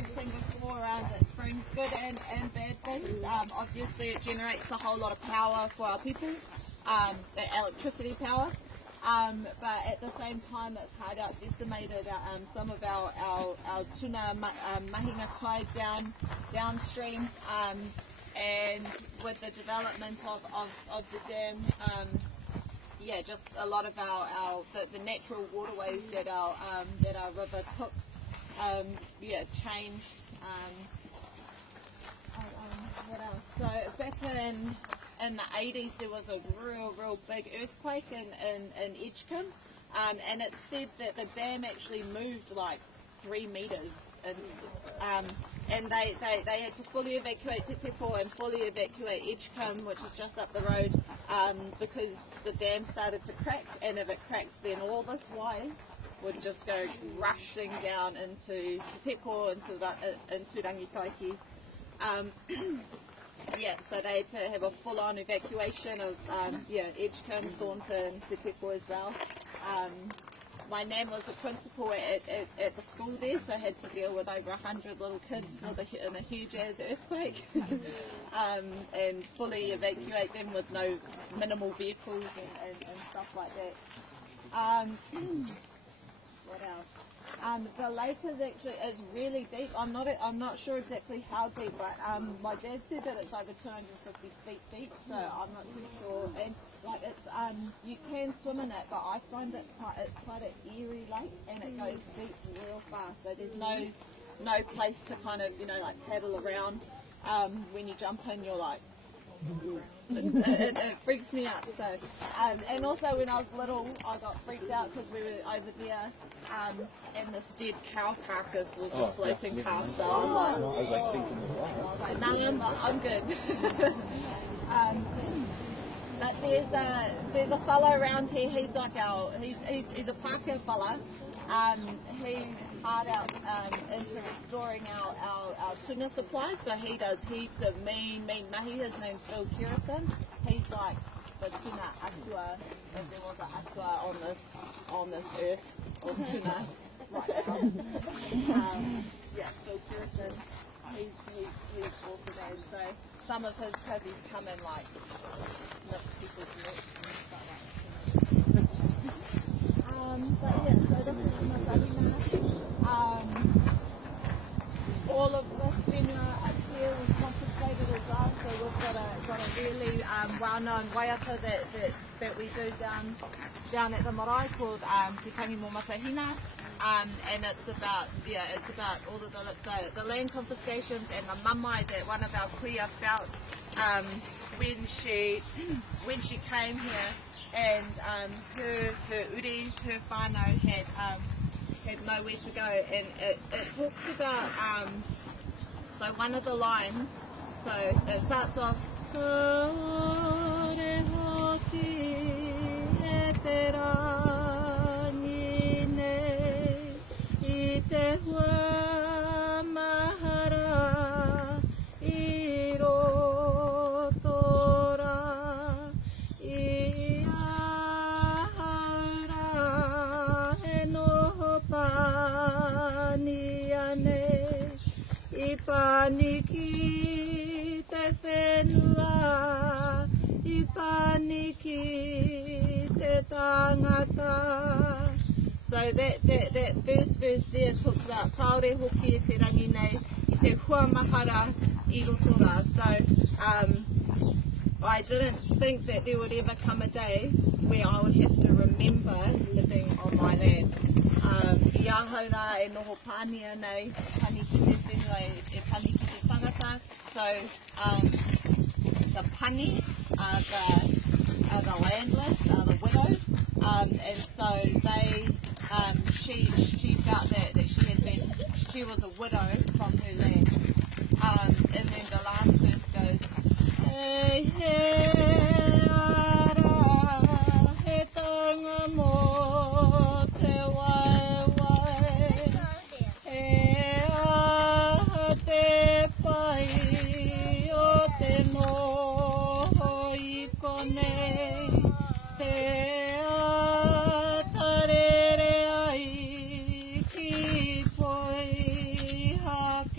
different thing before around it brings good and bad things. Obviously it generates a whole lot of power for our people, the electricity power. But at the same time it's hideout decimated some of our tuna mahinga kai downstream, and with the development of the dam, yeah, just a lot of the natural waterways that our river took, yeah, changed. What else? So back in the 80s there was a real big earthquake in Edgecombe, and it said that the dam actually moved like 3 meters, and they had to fully evacuate Te Tepo and fully evacuate Edgecombe, which is just up the road, because the dam started to crack, and if it cracked then all this wai would just go rushing down into Te Tepo, into Rangitaiki. Yeah, so they had to have a full-on evacuation of yeah, Edgecombe, Thornton, Te Tepo as well. My nan was the principal at the school there, so I had to deal with over 100 little kids in a huge ass earthquake, and fully evacuate them with minimal vehicles and stuff like that. What else? The lake is really deep. I'm not sure exactly how deep, but my dad said that it's over 250 feet deep, so I'm not too sure. And like it's you can swim in it, but I find it's quite an eerie lake, and it goes deep real fast. So there's no place to kind of, you know, like paddle around. When you jump in, you're like, it freaks me out. So and also when I was little I got freaked out because we were over there, and this dead cow carcass was just floating past, so I was like, nah, I'm good. But there's a fella around here, he's like he's a Pākehā fella. He's hard out into restoring our tuna supply, so he does heaps of mean mahi. His name's Phil Kirison. He's like the tuna asua, if there was an asua on this earth, or tuna right now. Yeah, Phil Kirison. He's awesome, and so some of his cousins come and like snip people's necks and stuff like that. But yeah, so this is my webinar. All of this whenua up here was confiscated as well, so we've got a really well-known waiata that we do down at the marae called Te Tangi Mō Matahina, and it's about all of the land confiscations and the mamai that one of our kuia felt when she came here, and her uri, her whānau had nowhere to go, and it talks about so one of the lines, so it starts off Kore hoki e te rangi nei I te hua mahara I roto ra I ahaura he noho pani ane I pani ki te whenua I pani ki te tangata. So that first verse there talks about Kaore hoki e te rangi nei I te hua mahara I roto ra. So I didn't think that there would ever come a day where I would have to remember living on my land. I ahaura e noho pani nei, pani ki te whenua e pani ki te tangata. So the pani are the landless, are the widowed, and so they she felt that she was a widow from her land. And then the last verse goes, hey, hey, ara, he tanga mo te wai wai, he aha te whai o te noho I konei, te atarere ai ki poi hake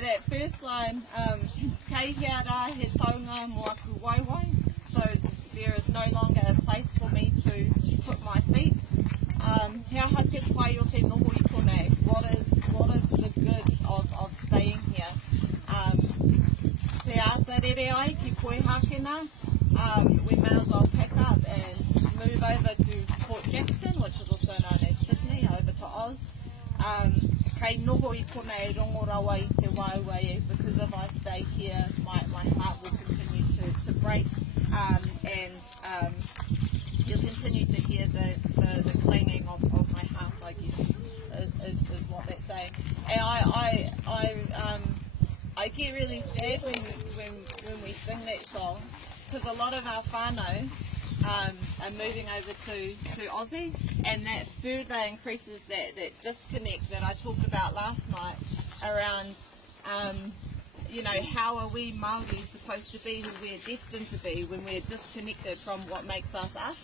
that first line, kei hiara he taunga mo aku waiwai, so there is no longer a place for me to put my feet. Hea ha te pai o te noho I konei, what is the good of staying here? Te ata rere ai ki koe hakena, we may as well pack up and move over to Port Jackson, which is also known as Sydney, over to Oz. Kei noho I konei rongorawa I te waiwai, because if I stay here, my heart will continue to break, and you'll continue to hear the clanging of my heart, I guess, is what that's saying. And I get really sad when we sing that song, because a lot of our whānau are moving over to Aussie, and that further increases that disconnect that I talked about last night around, you know, how are we Māori supposed to be who we're destined to be when we're disconnected from what makes us us?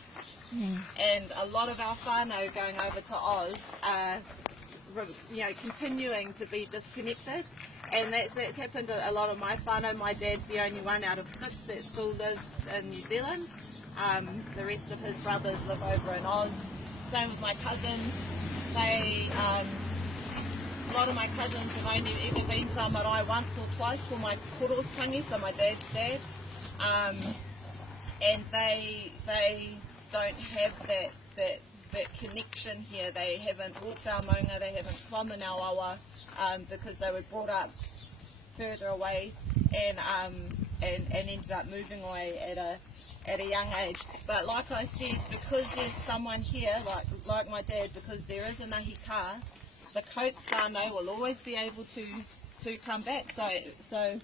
And a lot of our whānau going over to Oz are, you know, continuing to be disconnected, and that's happened to a lot of my whānau. My dad's the only one out of 6 that still lives in New Zealand. The rest of his brothers live over in Oz. Same with my cousins. They, a lot of my cousins have only ever been to our marae once or twice for my korostangi, so my dad's dad, and they don't have that connection here. They haven't walked our maunga, they haven't klommen our awa, because they were brought up further away and ended up moving away at a young age. But like I said, because there's someone here, like my dad, because there is a Ngahi Ka, the Coates whānau will always be able to come back. So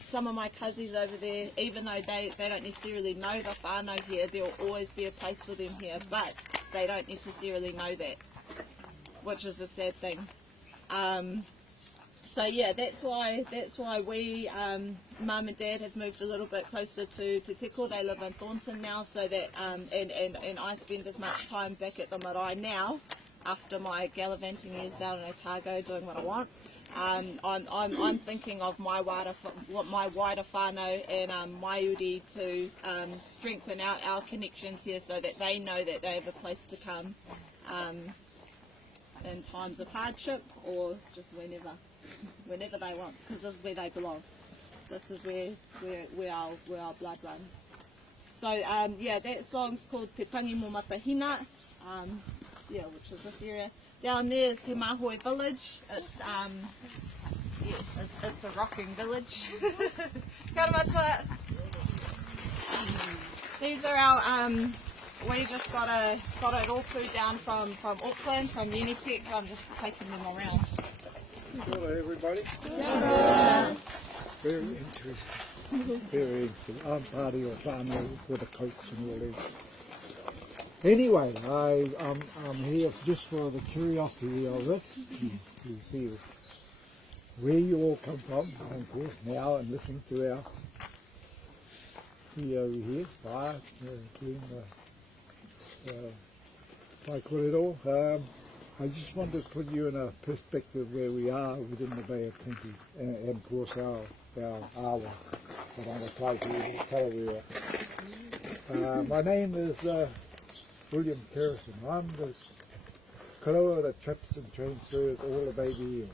some of my cousins over there, even though they don't necessarily know the whānau here, there will always be a place for them here, but they don't necessarily know that, which is a sad thing. So yeah, that's why we, Mum and Dad, have moved a little bit closer to Te Teko. They live in Thornton now, so that and I spend as much time back at the marae now, after my gallivanting years down in Otago doing what I want. I'm thinking of my wider whānau and my uri to strengthen our connections here, so that they know that they have a place to come in times of hardship, or just whenever they want, because this is where they belong. This is where our blood runs. So yeah, that song's called Te Tangi Mo Matahina, yeah, which is this area. Down there is Te Mahoi village. It's it's a rocking village. Kia ora matua. These are our we just got it all food down from Auckland, from Unitec. I'm just taking them around. Hello everybody. Yeah. Very interesting. Very interesting. I'm part of your whānau with the Coates and all that. Anyway, I'm here just for the curiosity of it, to see where you all come from, and of course now, and listening to our here over here, doing the Whai Kōrero. I just want to put you in a perspective where we are within the Bay of Plenty, and of course our awa, that I'm going to tell you. My name is William Kerrison. I'm the karaua that traps and transfers all the baby eels.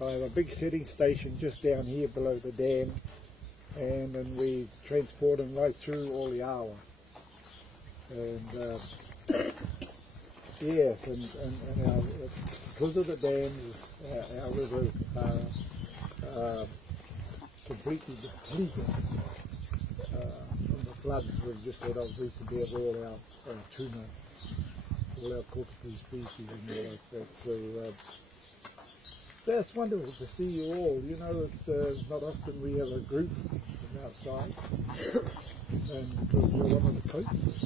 I have a big setting station just down here below the dam, and then we transport them right through all the awa. And yes, and our, because of the dams, our river completely depleted from the floods we've just had off recently of all our tuna, all our cockapoo species and all like that. So that's wonderful to see you all. You know, it's not often we have a group from outside, and because you're one of the Coates,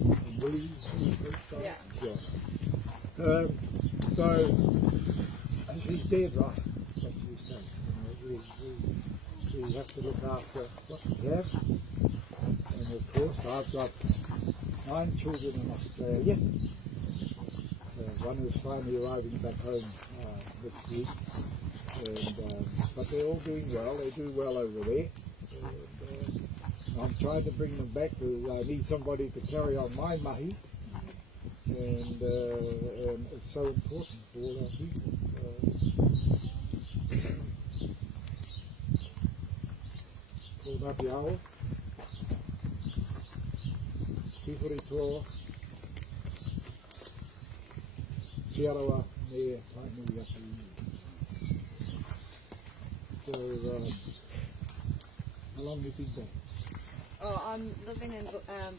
and Willie, yeah. Sure. So, as he said, right, what you say, you know, we have to look after what we have, and of course I've got 9 children in Australia. One is finally arriving back home next week, and but they're all doing well. They do well over there. And, I'm trying to bring them back. I need somebody to carry on my mahi, and it's so important for all our people. Ko Ngāti Aho, Tīwhiri Tō, Tiarawa, me Tainui atu. So, how long have you been back? Oh, I'm living in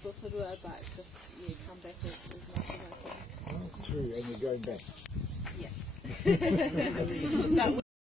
Rotorua, but just come back as much as I can. Oh, true, and you're going back. Yeah. But